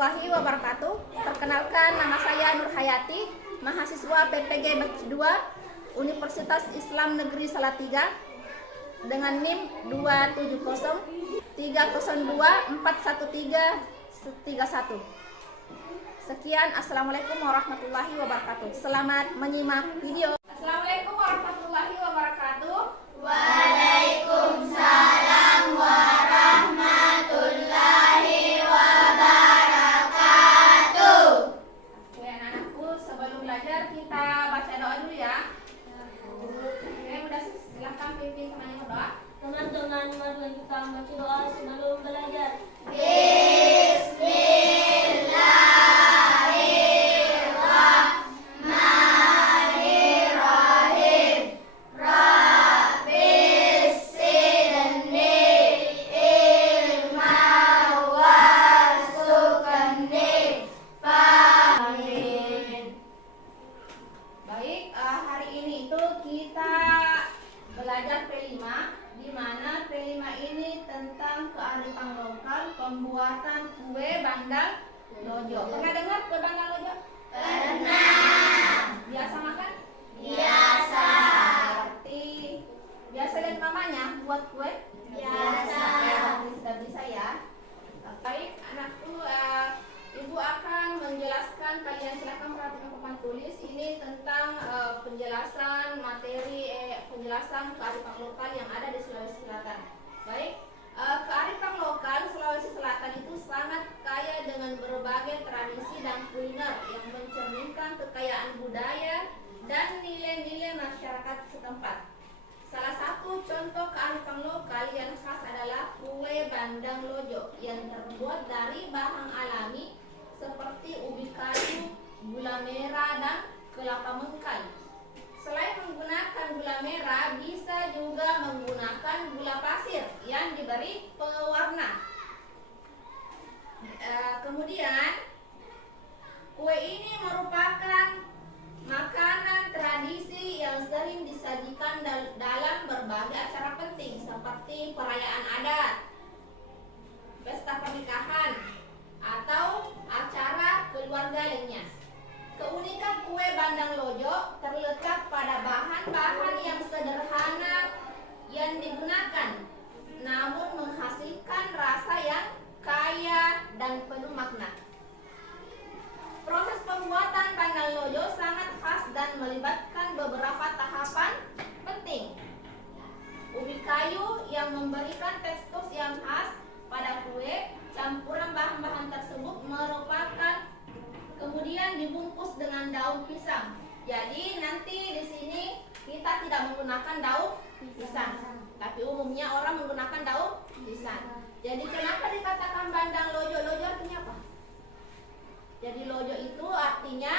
warahmatullahi wabarakatuh. Perkenalkan, nama saya Nur Hayati, mahasiswa PPG Batch 2 Universitas Islam Negeri Salatiga dengan NIM 27030241331. Sekian, assalamualaikum warahmatullahi wabarakatuh. Selamat menyimak video. Assalamualaikum warahmatullahi wabarakatuh. Waalaikumsalam warahmatullahi wabarakatuh. Oke, anak-anakku, sebelum belajar kita baca doa dulu ya. Oke, udah silahkan pimpin temannya berdoa. Teman-teman, mari kita baca doa sebelum belajar. Baik, hari ini itu kita belajar P5, di mana P5 ini tentang kearifan lokal pembuatan kue bandal lojo. Pernah dengar kue bandal lojo? Pernah. Biasa makan? Biasa. Berarti biasa lihat mamanya buat kue? Biasa. Berarti sudah bisa ya. Baik, anakku, Ibu akan menjelaskan, kalian silahkan perhatikan papan tulis. Ini tentang penjelasan materi, penjelasan kearifan lokal yang ada di Sulawesi Selatan. Baik, kearifan lokal Sulawesi Selatan itu sangat kaya dengan berbagai tradisi dan kuliner yang mencerminkan kekayaan budaya dan nilai-nilai masyarakat setempat. Salah satu contoh kearifan lokal yang khas adalah kue bandang lojo yang terbuat dari bahan alami seperti ubi kayu, gula merah, dan kelapa mengkai. Selain menggunakan gula merah, bisa juga menggunakan gula pasir yang diberi pewarna. Kemudian, kue ini merupakan makanan tradisi yang sering disajikan dalam berbagai acara penting seperti perayaan adat, pesta pernikahan, atau acara keluarga lainnya. Keunikan kue bandang lojo terletak pada bahan-bahan yang sederhana yang digunakan, namun menghasilkan rasa yang kaya dan penuh makna. Proses pembuatan bandang lojo sangat khas dan melibatkan beberapa tahapan penting. Ubi kayu yang memberikan tekstur yang khas pada kue, campuran bahan-bahan tersebut merupakan kemudian dibungkus dengan daun pisang. Jadi nanti di sini kita tidak menggunakan daun pisang, tapi umumnya orang menggunakan daun pisang. Jadi kenapa dikatakan bandang lojo? Lojo artinya apa? Jadi lojo itu artinya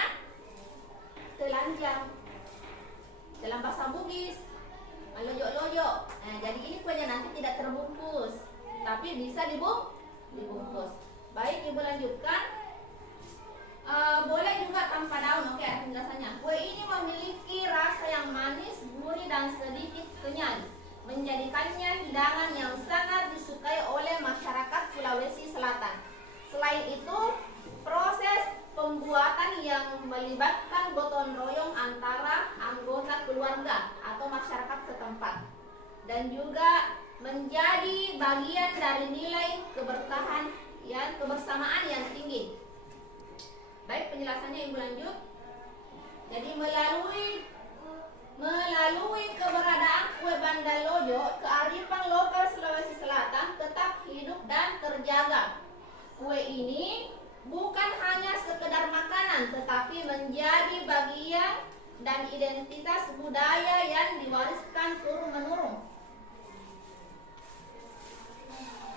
telanjang dalam bahasa Bugis. Lojo-lojo. Nah, jadi ini kuenya nanti tidak terbungkus, tapi bisa dibungkus. Baik, Ibu lanjutkan. Boleh juga tanpa daun. Oke, penjelasannya. Kue ini memiliki rasa yang manis, gurih, dan sedikit kenyal, menjadikannya hidangan yang sangat disukai oleh masyarakat Sulawesi Selatan. Selain itu, proses pembuatan yang melibatkan gotong royong antara anggota keluarga atau masyarakat setempat dan juga menjadi bagian dari nilai keberkahan yang kebersamaan yang tinggi. Baik, penjelasannya Ibu lanjut. Jadi melalui keberadaan kue bandal lojo, kearifan lokal Sulawesi Selatan tetap hidup dan terjaga. Kue ini bukan hanya sekedar makanan, tetapi menjadi bagian dan identitas budaya yang diwariskan turun-menurun.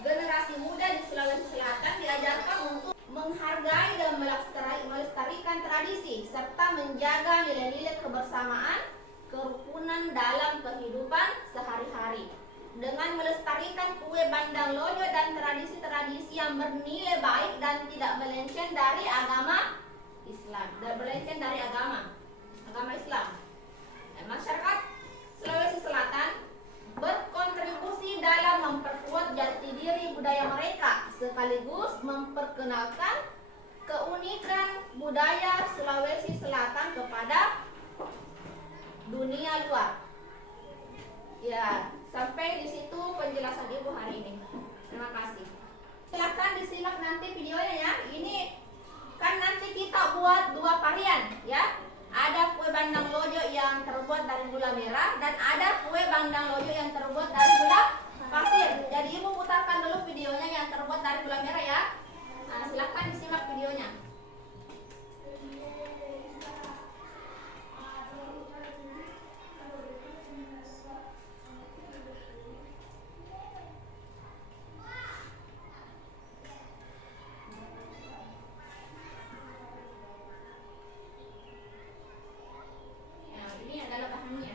Generasi muda di Sulawesi Selatan diajarkan untuk menghargai dan melestarikan tradisi serta menjaga nilai-nilai kebersamaan, kerukunan dalam kehidupan sehari-hari. Dengan melestarikan kue bandang lojo dan tradisi-tradisi yang bernilai baik dan tidak melenceng dari agama Islam, agama Islam. Masyarakat Sulawesi Selatan berkontribusi dalam memperkuat jati diri budaya mereka sekaligus memperkenalkan keunikan budaya Sulawesi Selatan kepada dunia luar. Ya, sampai di situ penjelasan Ibu hari ini. Terima kasih. Silakan disimak nanti videonya ya. Ini kan nanti kita buat 2 varian ya. Ada kue bandang lojo yang terbuat dari gula merah dan ada kue bandang lojo yang terbuat dari gula pasir. Jadi Ibu putarkan dulu videonya yang terbuat dari gula merah ya. Nah, silakan disimak videonya. Nah, ini adalah bahannya.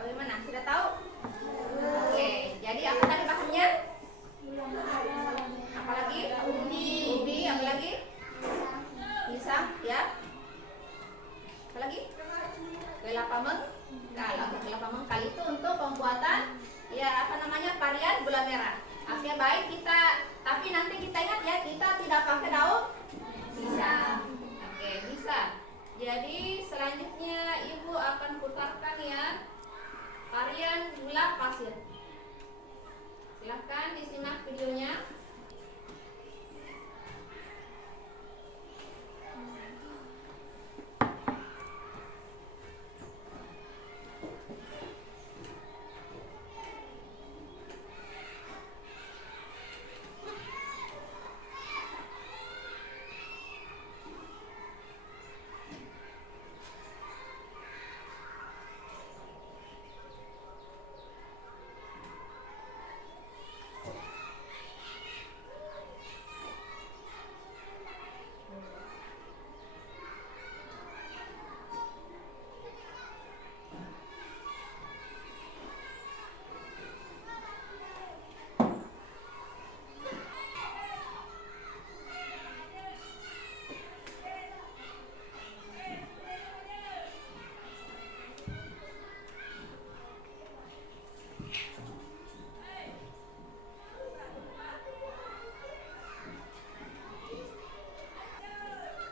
Bagaimana? Sudah tahu? Oke, jadi apa tadi bahannya? Apalagi? Ubi, apalagi? Pisang, ya. Apalagi? Kelapa mengkal itu untuk pembuatan ya apa namanya varian gula merah. Oke, baik kita, tapi nanti kita ingat ya, kita tidak pakai daun pisang. Oke, bisa. Jadi selanjutnya Ibu akan putarkan ya varian gula pasir. Silahkan disimak videonya.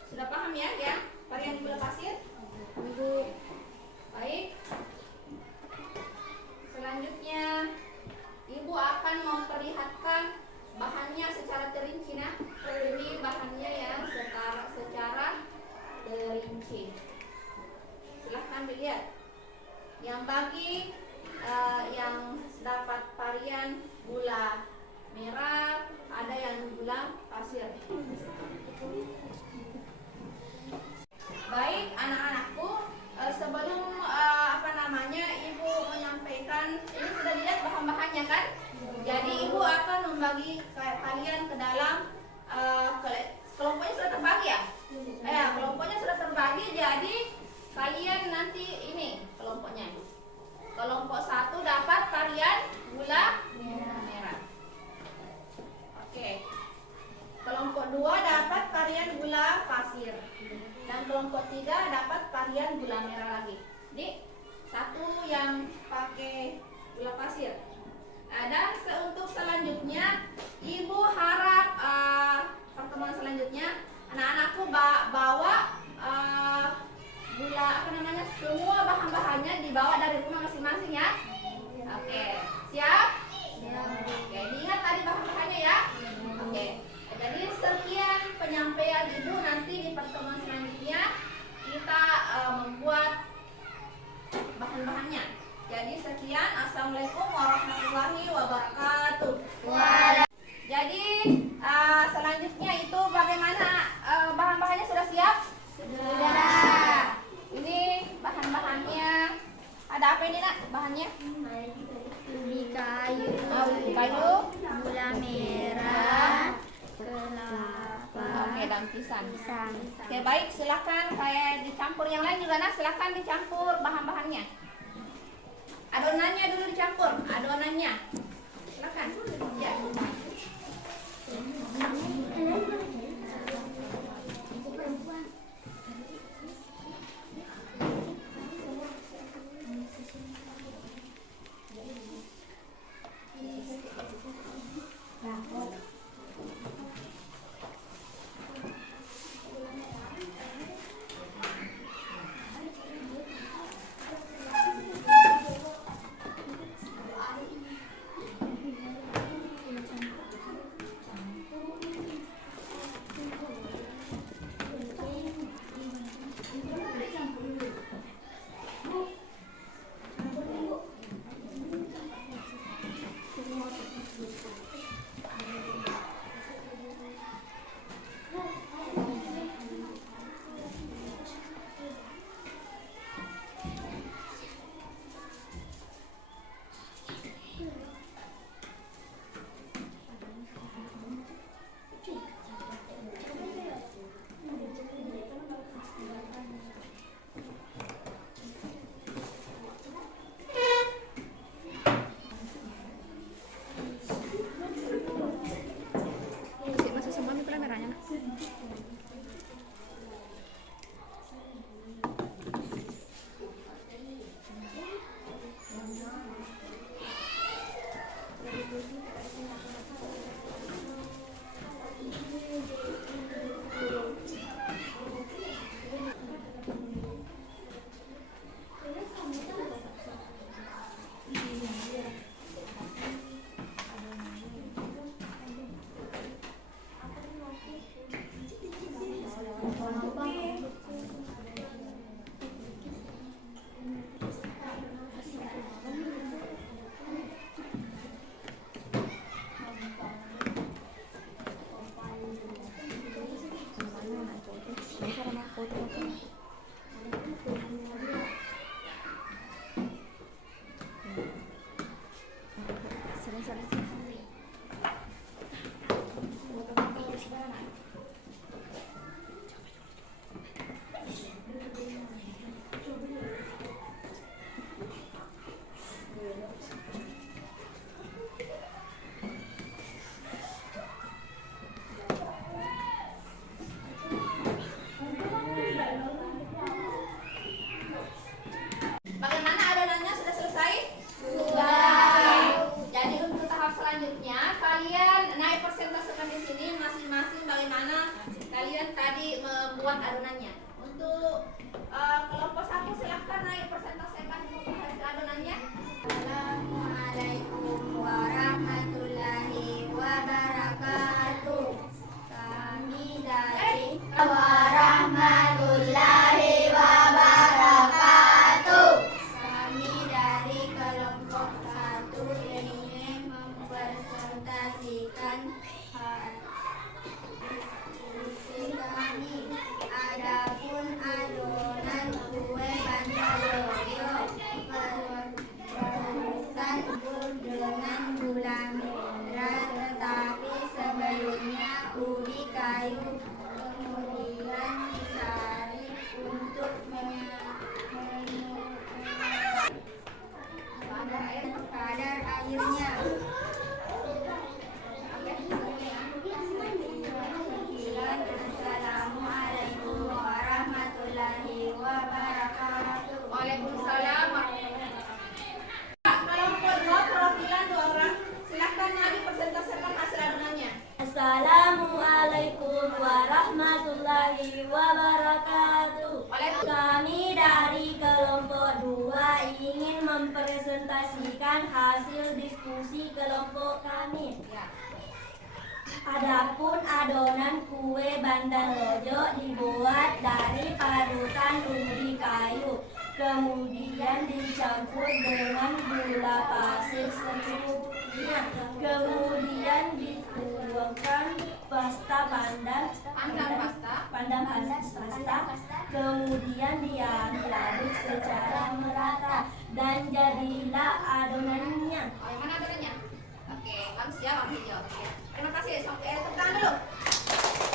Sudah paham ya varian gula pasir? Ibu. Baik. Selanjutnya Ibu akan memperlihatkan bahannya secara terinci. Nah, ini bahannya yang secara terinci. Silahkan dilihat. Yang bagi yang dapat varian gula merah, ada yang gula pasir. Baik anak-anakku, sebelum Ibu menyampaikan, ini sudah dilihat bahan-bahannya kan? Jadi Ibu akan membagi kalian ke dalam kelompoknya sudah terbagi ya? Kelompoknya sudah terbagi, jadi kalian nanti ini kelompoknya. Kelompok 1 dapat varian gula merah. Oke. Kelompok 2 dapat varian gula pasir. Dan kelompok 3 dapat varian gula merah lagi. Jadi 1 yang pakai gula pasir. Nah, dan untuk selanjutnya Ibu harap pertemuan selanjutnya anak-anakku bawa gula semua bahan-bahannya dibawa dari rumah masing-masing ya. Oke, Assalamualaikum warahmatullahi wabarakatuh. Jadi selanjutnya itu bagaimana bahan-bahannya sudah siap? Sudah. Ini bahan-bahannya. Ada apa ini nak? Bahannya? Ubi kayu, Ubi kayu, gula merah, kelapa, oke, daun pisang. pisang. Oke, baik, silakan kayak dicampur. Yang lain juga nak, silakan dicampur bahan-bahannya. Adonannya dulu dicampur, adonannya. Silakan. Ya. Masuk semua nih merahnya. Bagaimana adonannya, sudah selesai? Sudah. Jadi untuk tahap selanjutnya kalian naik persentasekan di sini masing-masing bagaimana kalian tadi membuat adonannya. Untuk kelompok 1 silahkan naik persentasekan untuk hasil adonannya. Assalamualaikum warahmatullahi wabarakatuh. Kami dari warahmatullahi wabarakatuh. Kami dari kelompok 1 ingin mempresentasikan hasil kami. Adapun adonan kue bandar loyo perutan dengan gula merah, tetapi sebelumnya ubi kayu kemudian disaring untuk kadar airnya. Assalamualaikum warahmatullahi wabarakatuh. Waalaikumsalam warahmatullahi wabarakatuh. Kelompok 2 perwakilan 2 orang silahkan naik persentasekan hasil adonannya. Assalamualaikum warahmatullahi wabarakatuh. Kami dari kelompok 2 ingin mempresentasikan hasil diskusi kelompok kami. Adapun adonan kue bandar lojo dibuat dari parutan ubi kayu. kemudian dicampur dengan gula pasir secukupnya, kemudian dituangkan pasta pandan pasta, kemudian diaduk secara merata dan jadilah adonannya. Oh, yang mana adonannya? Oke, bagus ya, Bang Hijau. Terima kasih. Tepuk tangan dulu.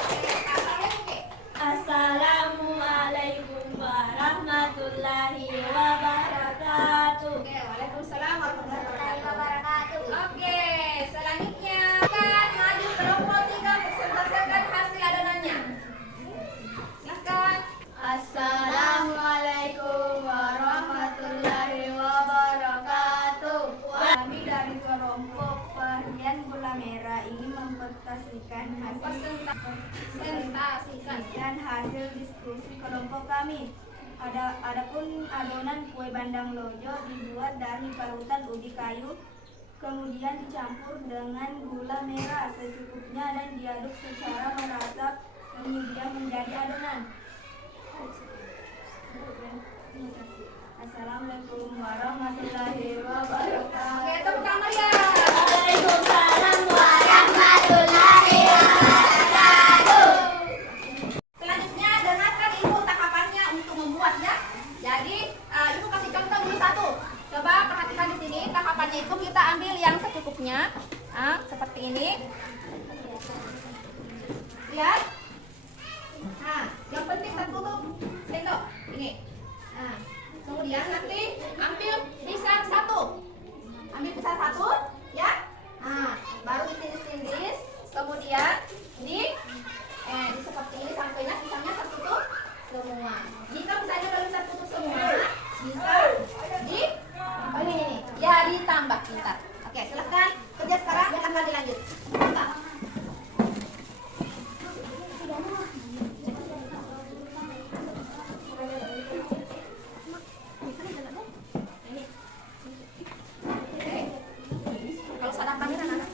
Oke, assalamualaikum. Assalamualaikum warahmatullahi wabarakatuh. Oke, waalaikumsalam warahmatullahi wabarakatuh. Oke, selanjutnya kan maju kelompok 3 presentasikan hasil adonannya. Silakan. Assalamualaikum warahmatullahi wabarakatuh. Kami dari kelompok Varian Gula Merah ingin mempresentasikan hasil diskusi kelompok kami. Adapun adonan kue bandang lojo dibuat dari parutan ubi kayu, kemudian dicampur dengan gula merah secukupnya dan diaduk secara merata hingga menjadi adonan. Assalamualaikum warahmatullahi wabarakatuh. Oke, tepuk tangan Maria. Waalaikumsalam Warahmatullahi wabarakatuh. Selanjutnya dengarkan ibu takapannya untuk membuatnya. Jadi ibu kasih contoh dulu satu. Coba perhatikan di sini takapannya itu kita ambil yang secukupnya, seperti ini. Lihat. Nah, yang penting tertutup sendok ini. Nah, kemudian nanti ambil pisang satu. Ambil pisang satu, ya. Nah, baru ditiris-tiris, kemudian di seperti ini sampainya pisangnya tertutup semua. Jika misalnya belum tertutup semua, bisa ini ya ditambah pintar. Oke, silahkan kerja sekarang, silahkan dilanjut. Kalau sadar kamera anak.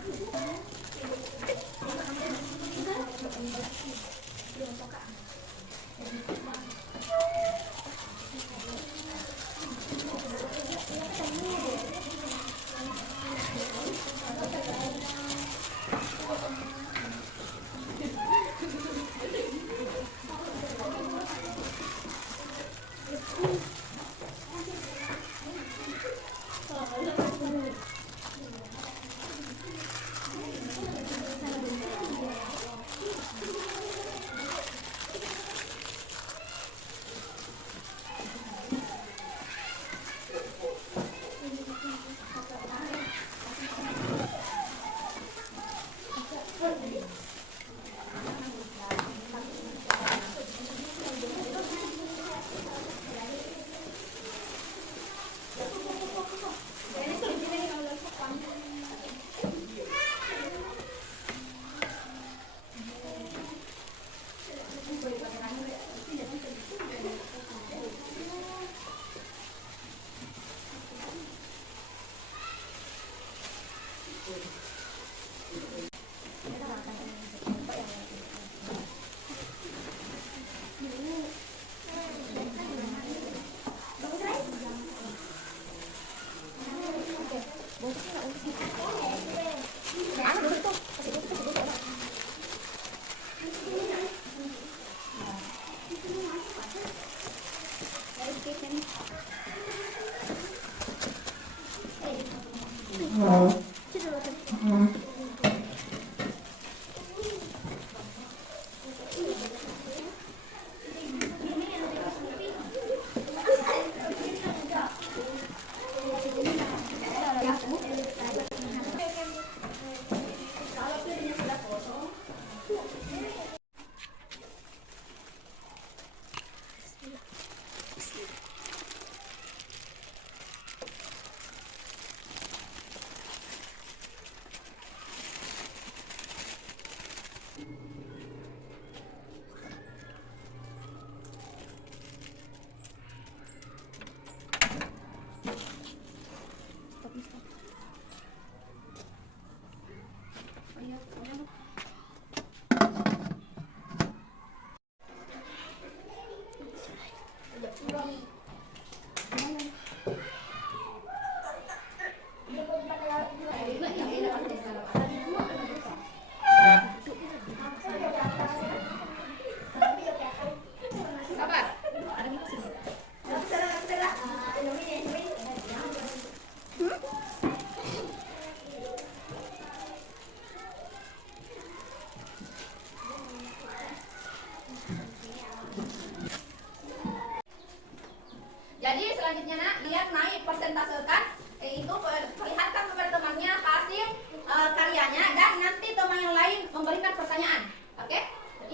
memberikan pertanyaan. Oke?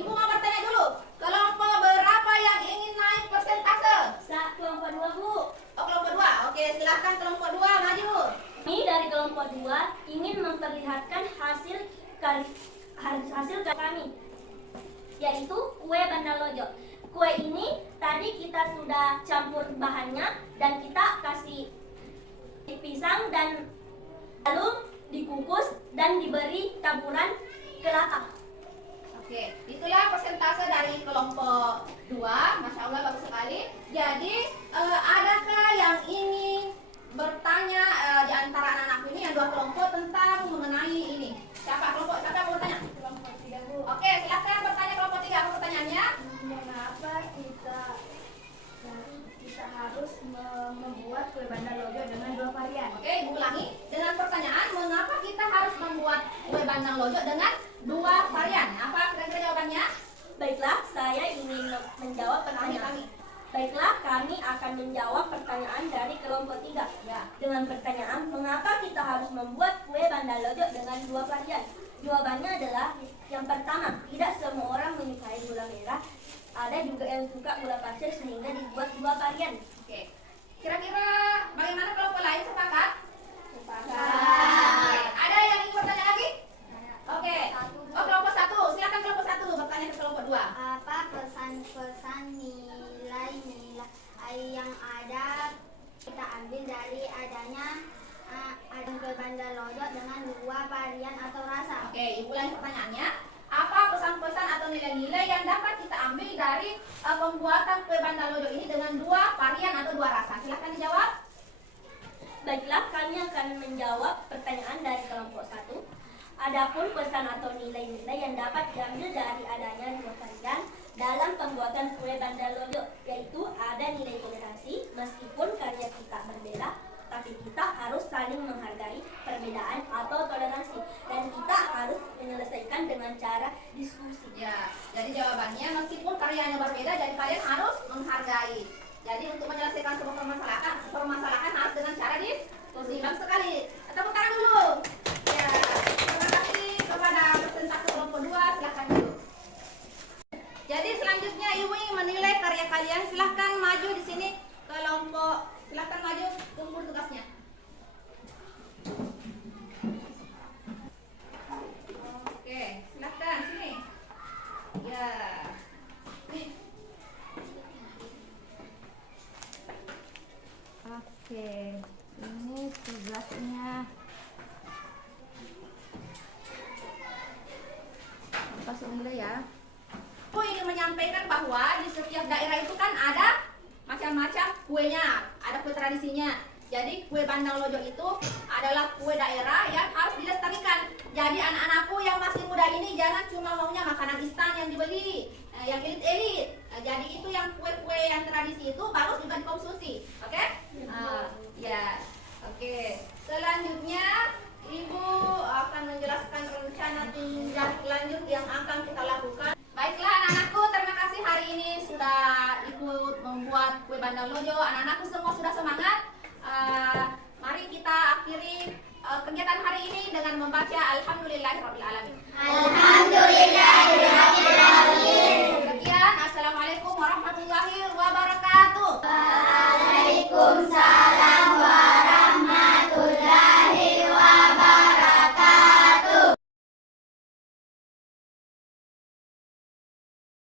Ibu mau bertanya dulu. Kelompok berapa yang ingin naik persentase? Kelompok 2, Bu. Oh, kelompok 2. Oke, silahkan kelompok 2 maju. Kami dari kelompok 2 ingin memperlihatkan hasil kami, yaitu kue Bandar Lojo. Kue ini tadi kita sudah campur bahannya dan kita kasih pisang dan lalu dikukus dan diberi taburan kelapa. Oke, itulah persentase dari kelompok 2. Masya Allah, bagus sekali. Jadi, adakah yang ingin bertanya di antara anak-anak ini yang 2 kelompok tentang mengenai ini? Siapa yang mau bertanya? Kelompok 3, Bu. Oke, silakan bertanya kelompok 3. Apa pertanyaannya? Mengapa kita harus membuat kue Bandar Lojo dengan 2 varian? Oke, Ibu ulangi dengan pertanyaan, mengapa kita harus membuat kue Bandar Lojo dengan 2 varian? Apa kira-kira jawabannya? Baiklah, saya ingin menjawab pertanyaan. Kami. Baiklah, kami akan menjawab pertanyaan dari kelompok 3. Ya. Dengan pertanyaan, mengapa kita harus membuat kue Bandar Lojo dengan 2 varian? Jawabannya adalah, yang pertama, tidak semua orang menyukai gula merah. Ada juga yang suka gula pasir sehingga dibuat 2 varian. Oke. Kira-kira bagaimana kelompok lain sepakat? Sepakat. Ada yang ingin bertanya lagi? Oke. Oh, kelompok 1. Silakan kelompok 1 bertanya ke kelompok 2. Apa pesan-pesan nilai-nilai yang ada kita ambil dari adanya kue Bandar Lojo dengan 2 varian atau rasa? Oke, Ibu ulangi pertanyaannya. Apa pesan-pesan atau nilai-nilai yang dapat kita ambil dari pembuatan kue Bandar Lojo ini dengan 2 varian atau 2 rasa? Silakan dijawab. Baiklah, kami akan menjawab pertanyaan dari kelompok 1. Adapun pesan atau nilai-nilai yang dapat diambil dari adanya 2 varian dalam pembuatan kue Bandar Lojo, yaitu ada nilai toleransi. Meskipun karya kita berbeda, tapi kita harus saling menghargai perbedaan atau toleransi, dan kita harus menyelesaikan dengan cara diskusi. Ya, jadi jawabannya meskipun karyanya berbeda, jadi kalian harus menghargai. Jadi untuk menyelesaikan sebuah permasalahan harus dengan cara diskusi. Bagus sekali. Tepuk tangan dulu. Ya, terima kasih kepada presentasi kelompok 2. Silahkan dulu. Jadi selanjutnya Ibu ingin menilai karya kalian. Silahkan maju di sini kelompok. Silahkan maju, tunggu tugasnya. Oke, silahkan sini. Ya. Oke, ini tugasnya. Masuk dulu ya. Aku ingin menyampaikan bahwa di setiap daerah itu kan ada macam-macam kuenya, ada kue tradisinya. Jadi kue Bandar Lojo itu adalah kue daerah yang harus dilestarikan. Jadi anak-anakku yang masih muda ini jangan cuma maunya makanan instan yang dibeli, yang elit-elit. Jadi itu yang kue-kue yang tradisi itu bagus juga dikonsumsi. Oke? Ya. Oke. Selanjutnya Ibu akan menjelaskan rencana tindak lanjut yang akan kita lakukan. Baiklah anak-anakku, terima kasih hari ini sudah ikut membuat kue Bandar Lojo. Anak-anakku semua sudah semangat. Mari kita akhiri kegiatan hari ini dengan membaca Alhamdulillahirrahmanirrahim. Alhamdulillahirrahmanirrahim. Sekian, Assalamualaikum warahmatullahi wabarakatuh. Waalaikumsalam.